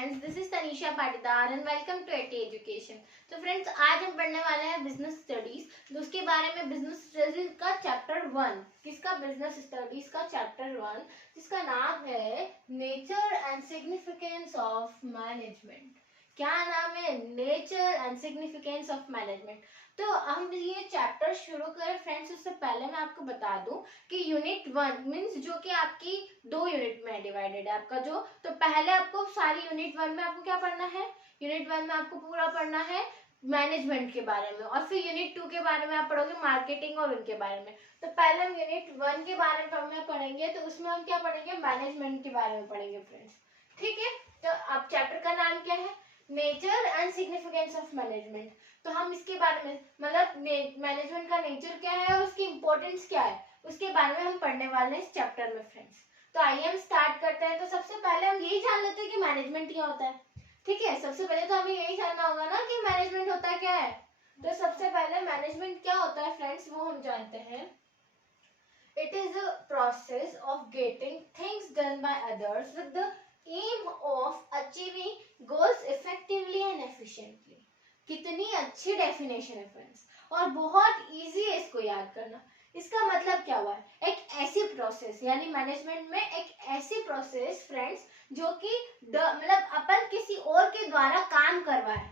Friends, this is Tanisha Patidar and welcome to AT education. तो friends, आज हम पढ़ने वाले हैं बिजनेस स्टडीज। तो उसके बारे में बिजनेस स्टडीज का चैप्टर 1, किसका बिजनेस स्टडीज का चैप्टर 1, जिसका नाम है nature and significance of management. क्या नाम है? Nature and significance of management. तो हम ये चैप्टर शुरू करें फ्रेंड्स, उससे पहले मैं आपको बता दूं कि यूनिट 1 मीन्स जो कि आपकी 2 यूनिट में डिवाइडेड है आपका जो। तो पहले आपको सारी यूनिट 1 में आपको क्या पढ़ना है? यूनिट 1 में आपको पूरा पढ़ना है मैनेजमेंट के बारे में, और फिर यूनिट 2 के बारे में आप पढ़ोगे मार्केटिंग और उनके बारे में। तो पहले हम यूनिट 1 के बारे में पढ़ेंगे, तो उसमें हम क्या पढ़ेंगे? मैनेजमेंट के बारे में पढ़ेंगे फ्रेंड्स। ठीक है, तो आप चैप्टर का नाम क्या है? Nature and significance of management. तो हम इसके बारे में मतलब मैनेजमेंट का नेचर क्या है और उसकी इंपॉर्टेंस क्या है, उसके बारे में हम पढ़ने वाले हैं इस चैप्टर में फ्रेंड्स। तो आइए हम स्टार्ट करते हैं। तो सबसे पहले हम यही जान लेते हैं कि मैनेजमेंट क्या होता है। ठीक है, सबसे पहले तो हमें यही जानना होगा ना कि मैनेजमेंट होता क्या है। तो सबसे पहले मैनेजमेंट क्या होता है फ्रेंड्स, वो हम जानते हैं। It is a process of getting things done by others with the aim of achieving goals effectively and efficiently. कितनी अच्छी डेफिनेशन है फ्रेंड्स, और बहुत इजी है इसको याद करना। इसका मतलब क्या हुआ है? एक ऐसी प्रोसेस, यानी मैनेजमेंट में एक ऐसी प्रोसेस फ्रेंड्स जो कि मतलब अपन किसी और के द्वारा काम करवाए,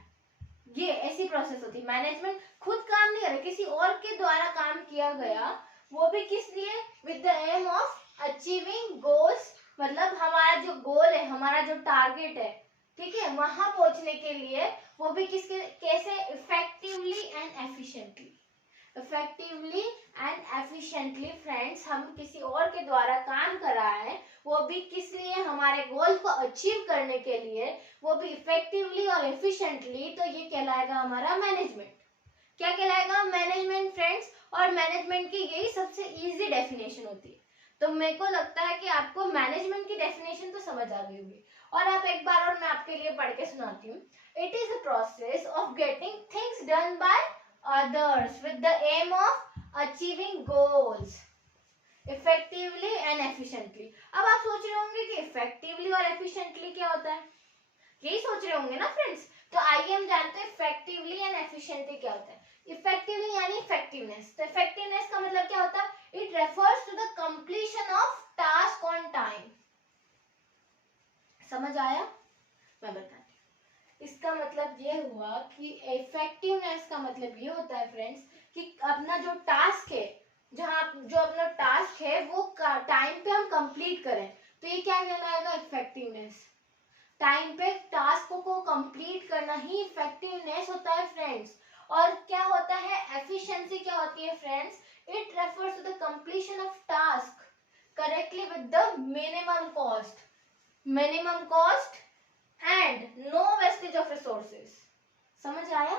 ये ऐसी प्रोसेस होती है। मैनेजमेंट खुद काम नहीं करे, किसी और के द्वारा काम किया गया, वो भी किस लिए? With the aim of achieving goals, मतलब हमारा जो गोल है, हमारा जो टारगेट है, ठीक है, वहां पहुंचने के लिए, वो भी किसके कैसे? Effectively and efficiently. Effectively and efficiently friends, हम किसी और के द्वारा काम कराएं, वो भी किस लिए? हमारे गोल को अचीव करने के लिए, वो भी इफेक्टिवली और एफिशिएंटली। तो ये कहलाएगा हमारा मैनेजमेंट। क्या कहलाएगा? Management friends. और मैनेजमेंट की यही सबसे इजी डेफिनेशन होती है। तो मेरे को लगता है कि आपको मैनेजमेंट की डेफिनेशन तो समझ आ गई होगी। और आप एक बार और मैं आपके लिए पढ़ के सुनाती हूँ। It is a process of getting things done bye others with the aim of achieving goals effectively and efficiently। अब आप सोच रहे होंगे कि effectively और efficiently क्या होता है, यही सोच रहे होंगे ना फ्रेंड्स। तो आइए हम जानते हैं effectively and efficiently क्या होता है। effectively यानी effectiveness। तो effectiveness का मतलब क्या होता है? it refers to the completion of task on time। समझ आया? मैं बताती हूँ। इसका मतलब ये हुआ कि इफेक्टिवनेस का मतलब ये होता है फ्रेंड्स कि अपना जो टास्क है, जहाँ जो अपना टास्क है वो टाइम पे हम कंप्लीट करें। तो ये क्या कहलाएगा? इफेक्टिवनेस। टाइम पे टास्क को कंप्लीट करना ही इफेक्टिवनेस होता है फ्रेंड्स। और क्या होता है? एफिशिएंसी क्या होती है friends? It refers to the completion of task correctly with the minimum cost. Minimum cost and no wastage of resources. समझ आया?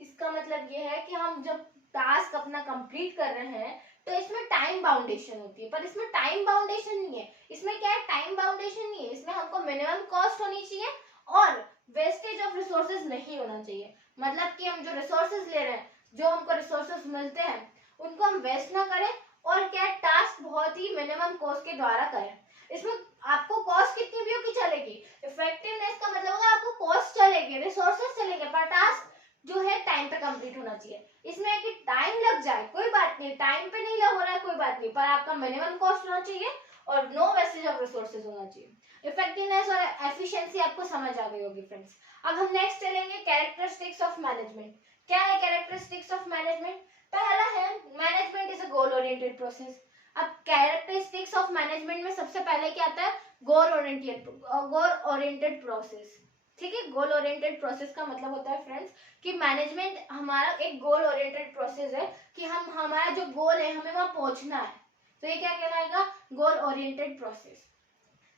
इसका मतलब ये है कि हम जब टास्क अपना कंप्लीट कर रहे हैं, तो इसमें टाइम बाउंडेशन होती है, पर इसमें टाइम बाउंडेशन नहीं है। इसमें क्या है? टाइम बाउंडेशन नहीं है। इसमें हमको मिनिमम कॉस्ट होनी चाहिए और वेस्टेज ऑफ रिसोर्सेज नहीं होना चाहिए। मतलब कि हम जो रिसोर्सेज ले रहे हैं, जो हमको रिसोर्सेज मिलते हैं, उनको हम वेस्ट ना करें, और क्या टास्क बहुत ही मिनिमम कॉस्ट के द्वारा करें। इसमें आपको कॉस्ट कितनी भी हो कि चलेगी। इफेक्टिवनेस का मतलब होगा आपको कॉस्ट चलेगी, रिसोर्सेज चलेंगे, पर टास्क जो है टाइम पे कंप्लीट होना चाहिए। इसमें है कि टाइम लग जाए कोई बात नहीं, टाइम पे नहीं हो रहा है कोई बात नहीं, पर आपका मिनिमम कॉस्ट होना चाहिए और नो वेस्टेज ऑफ रिसोर्सेज होना चाहिए। इफेक्टिवनेस और एफिशिएंसी आपको समझ आ गई होगी फ्रेंड्स। अब हम नेक्स्ट चलेंगे कैरेक्टरिस्टिक्स ऑफ मैनेजमेंट। क्या है कैरेक्टरिस्टिक्स ऑफ मैनेजमेंट? पहला है management is a goal oriented process. अब कैरेक्टरिस्टिक्स ऑफ मैनेजमेंट में सबसे पहले क्या आता है? Goal oriented process. ठीक है, गोल ओरिएंटेड प्रोसेस का मतलब होता है फ्रेंड्स कि मैनेजमेंट हमारा एक गोल ओरिएंटेड प्रोसेस है कि हम हमारा जो गोल है हमें वहां पहुंचना है। तो ये क्या कहलाएगा? Goal oriented process.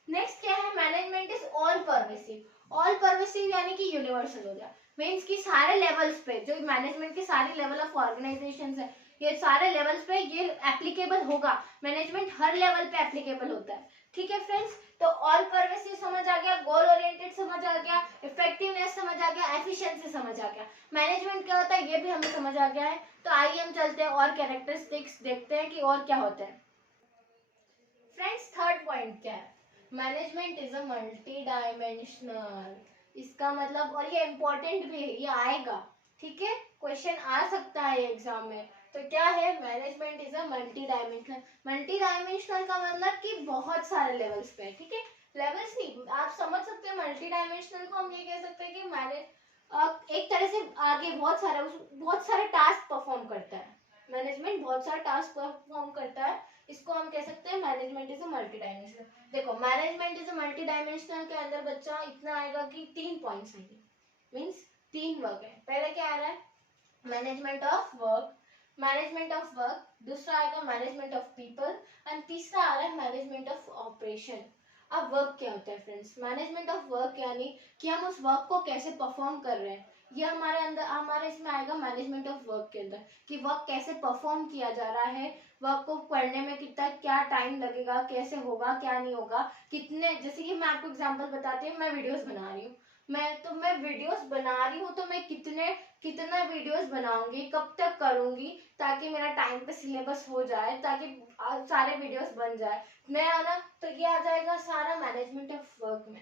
नेक्स्ट क्या है? Management is all pervasive. All pervasive यानी कि यूनिवर्सल हो गया। मीन्स कि सारे लेवल्स पे, जो मैनेजमेंट के सारे लेवल ऑफ ऑर्गेनाइजेशंस है, ये सारे लेवल्स पे ये एप्लीकेबल होगा। मैनेजमेंट हर लेवल पे एप्लीकेबल होता है। ठीक है फ्रेंड्स, तो ऑल परवेसिव समझ आ गया, गोल ओरिएंटेड समझ आ गया, इफेक्टिवनेस समझ आ गया, एफिशिएंसी समझ आ गया, मैनेजमेंट क्या होता है ये भी हमें समझ आ गया है। तो आइए हम चलते हैं और कैरेक्टरिस्टिक्स देखते हैं कि और क्या होता है फ्रेंड्स। थर्ड पॉइंट क्या है? Management is a multi dimensional, इसका मतलब, और ये इम्पोर्टेंट भी है, ये आएगा, ठीक है, क्वेश्चन आ सकता है एग्जाम में। तो क्या है, management is a multi dimensional. Multi dimensional का मतलब कि बहुत सारे लेवल्स पे है, ठीक है, लेवल्स नहीं, आप समझ सकते हैं मल्टी डायमेंशनल को हम ये कह सकते हैं कि मैनेज एक तरह से आगे बहुत सारे टास्क परफॉर्म करता है, मैनेजमेंट बहुत सारा टास्क परफॉर्म करता है, इसको हम कह सकते हैं management is a multi dimensional. देखो, management is a multi dimensional के अंदर बच्चा इतना आएगा कि 3 पॉइंट्स आएंगे, मींस 3 वर्क है। पहले क्या आ रहा है, management of work, management of work, दूसरा आएगा मैनेजमेंट ऑफ पीपल, एंड तीसरा आ रहा है मैनेजमेंट ऑफ ऑपरेशन। अब वर्क क्या होता है फ्रेंड्स, मैनेजमेंट ऑफ वर्क यानी कि हम उस वर्क को कैसे परफॉर्म कर रहे हैं, ये हमारे इसमें आएगा मैनेजमेंट ऑफ वर्क के अंदर, कि वर्क कैसे परफॉर्म किया जा रहा है, वर्क को करने में कितना क्या टाइम लगेगा, कैसे होगा क्या नहीं होगा, कितने, जैसे कि मैं आपको एग्जांपल बताती हूँ, मैं वीडियोस बना रही हूँ, मैं वीडियोस बना रही हूँ, तो मैं कितना वीडियोस बनाऊंगी, कब तक करूंगी, ताकि मेरा टाइम पे सिलेबस हो जाए, ताकि सारे वीडियोस बन जाए, मैं ना, तो ये आ जाएगा सारा मैनेजमेंट ऑफ वर्क में।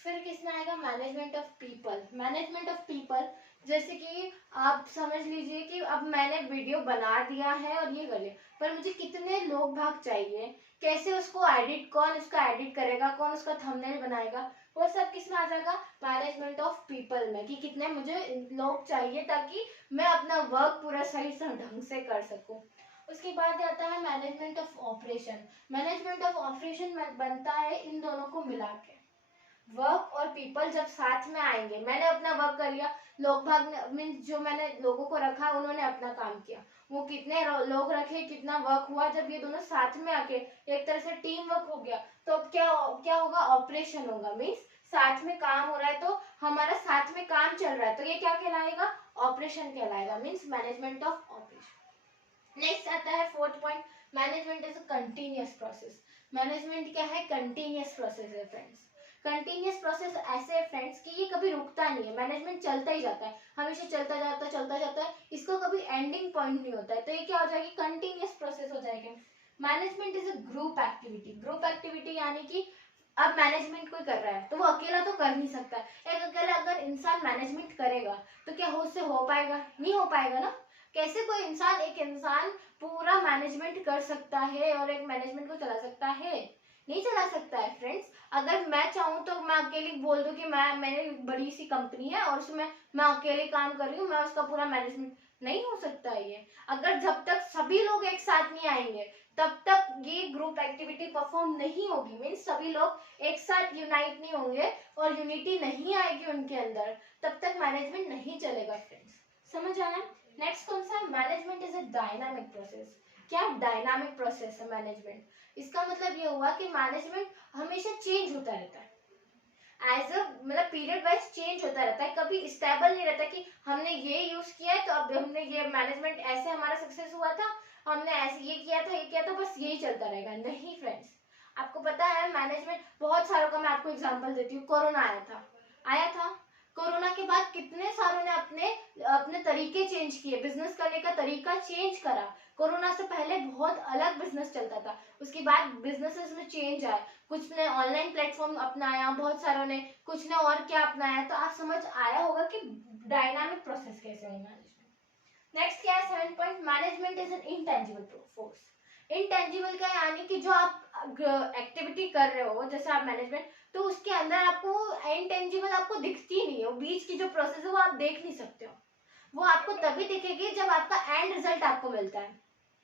फिर किसमें आएगा, management of people. Management of people, जैसे कि आप समझ लीजिए कि अब मैंने वीडियो बना दिया है और ये कर लिया, पर मुझे कितने लोग भाग चाहिए, कैसे उसको एडिट, कौन उसका एडिट करेगा, कौन उसका थंबनेल बनाएगा, वो सब किस में आ जाएगा, मैनेजमेंट ऑफ पीपल में, कि कितने मुझे लोग चाहिए ताकि मैं अपना वर्क पूरा सही से ढंग से कर सकूं। उसके बाद आता है management of operation. Management of operation बनता है इन दोनों को मिला के, वर्क और पीपल जब साथ में आएंगे, मैंने अपना वर्क कर लिया, लोग भाग मीन्स जो मैंने लोगों को रखा उन्होंने अपना काम किया, वो कितने लोग रखे, कितना वर्क हुआ, जब ये दोनों साथ में आके एक तरह से टीम वर्क हो गया, तो अब क्या होगा, ऑपरेशन होगा, मीन्स साथ में काम हो रहा है, तो हमारा साथ में काम चल रहा है, तो ये क्या कहलाएगा, ऑपरेशन कहलाएगा, means management of operation. Next आता है 4th point, management is a continuous process. Management क्या है, कंटिन्यूअस प्रोसेस है फ्रेंड्स। कंटिन्यूअस प्रोसेस ऐसे है फ्रेंड्स कि ये कभी रुकता नहीं है, मैनेजमेंट चलता ही जाता है, हमेशा चलता जाता है, इसको कभी एंडिंग पॉइंट नहीं होता है, तो ये क्या हो जाएगी, कंटिन्यूअस प्रोसेस हो जाएगा। Management is a group activity. Group activity यानी कि अब मैनेजमेंट कोई कर रहा है तो वो अकेला तो कर नहीं सकता, एक अकेला अगर इंसान मैनेजमेंट करेगा तो क्या उससे हो पाएगा, नहीं हो पाएगा ना। कैसे कोई इंसान, एक इंसान पूरा मैनेजमेंट कर सकता है और एक मैनेजमेंट को चला सकता है, नहीं चला सकता है फ्रेंड्स। अगर मैं चाहूँ तो मैं अकेले बोल दूं कि मैंने बड़ी सी कंपनी है और उसमें मैं अकेले काम कर रही हूँ, मैं उसका पूरा मैनेजमेंट, नहीं हो सकता है ये। अगर जब तक सभी लोग एक साथ नहीं आएंगे तब तक ये ग्रुप एक्टिविटी परफॉर्म नहीं होगी, मीन्स सभी लोग एक साथ यूनाइट नहीं होंगे और यूनिटी नहीं आएगी उनके अंदर, तब तक मैनेजमेंट नहीं चलेगा फ्रेंड्स, समझ आया। नेक्स्ट कौन सा, management is a dynamic process. क्या डायनामिक प्रोसेस है मैनेजमेंट, इसका मतलब ये हुआ कि मैनेजमेंट हमेशा चेंज होता रहता है, एज अ मतलब पीरियड वाइज चेंज होता रहता है, कभी स्टेबल नहीं रहता कि हमने ये यूज किया है तो अब हमने ये मैनेजमेंट ऐसे हमारा सक्सेस हुआ था, हमने ऐसे ये किया था बस यही चलता रहेगा, नहीं फ्रेंड्स। आपको पता है मैनेजमेंट बहुत सारों का, मैं आपको एग्जांपल देती हूँ, कोरोना आया था, कोरोना के बाद कितने सारों ने अपने अपने तरीके चेंज किए, बिजनेस करने का तरीका चेंज करा। कोरोना से पहले बहुत अलग बिजनेस चलता था, उसके बाद बिजनेसेस में चेंज आया, कुछ ने ऑनलाइन प्लेटफॉर्म अपनाया, बहुत सारों ने, कुछ ने और क्या अपनाया, तो आप समझ आया होगा कि डायनामिक प्रोसेस कैसे है मैनेजमेंट। नेक्स्ट क्या है 7 point, management is an intangible force. Intangible का यानी कि जो आप एक्टिविटी कर रहे हो, जैसे आप मैनेजमेंट, तो उसके अंदर आपको इंटेंजिबल आपको दिखती नहीं है, वो बीच की जो प्रोसेस है वो आप देख नहीं सकते हो, वो आपको तभी दिखेगी जब आपका एंड रिजल्ट आपको मिलता है,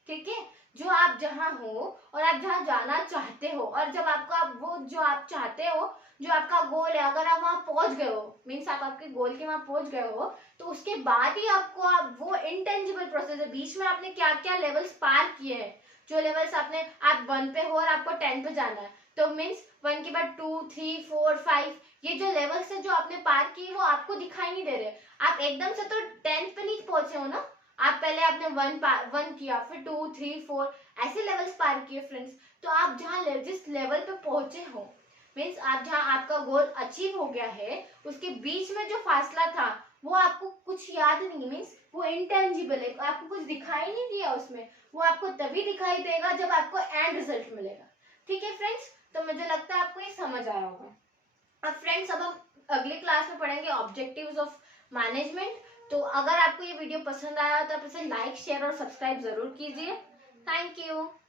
ठीक है, जो आप जहां हो और आप जहां जाना चाहते हो, और जब आपका वो जो आप चाहते हो, जो आपका गोल है, अगर आप वहां पहुंच गए हो, मीन्स आप आपके गोल के वहां पहुंच गए हो, तो उसके बाद ही आपको वो इंटेंजिबल प्रोसेस है, बीच में आपने क्या क्या लेवल्स पार किए हैं, जो लेवल्स आपने, आप 1 पे हो और आपको 10 पे जाना है, तो मीन्स 1 के बाद 2 3 4 5, ये जो लेवल्स है जो आपने पार किए वो आपको दिखाई नहीं दे रहे, आप एकदम से तो 10 पे नहीं पहुंचे हो ना, आप पहले आपने 1 किया, फिर 2 3 4 ऐसे लेवल्स पार किए फ्रेंड्स, तो आप जहाँ जिस लेवल पे पहुंचे हो, मीन्स आप जहाँ आपका गोल अचीव हो गया है, उसके बीच में जो फासला था वो आपको कुछ याद नहीं, मीन्स वो इंटेंजिबल है, आपको कुछ दिखाई नहीं दिया उसमें, वो आपको तभी दिखाई देगा जब आपको एंड रिजल्ट मिलेगा, ठीक है फ्रेंड्स। तो मुझे लगता है आपको ये समझ आया होगा। अब फ्रेंड्स, अब हम अगली क्लास में पढ़ेंगे ऑब्जेक्टिव्स ऑफ मैनेजमेंट। तो अगर आपको ये वीडियो पसंद आया तो आप इसे लाइक, शेयर और सब्सक्राइब जरूर कीजिए। Thank you.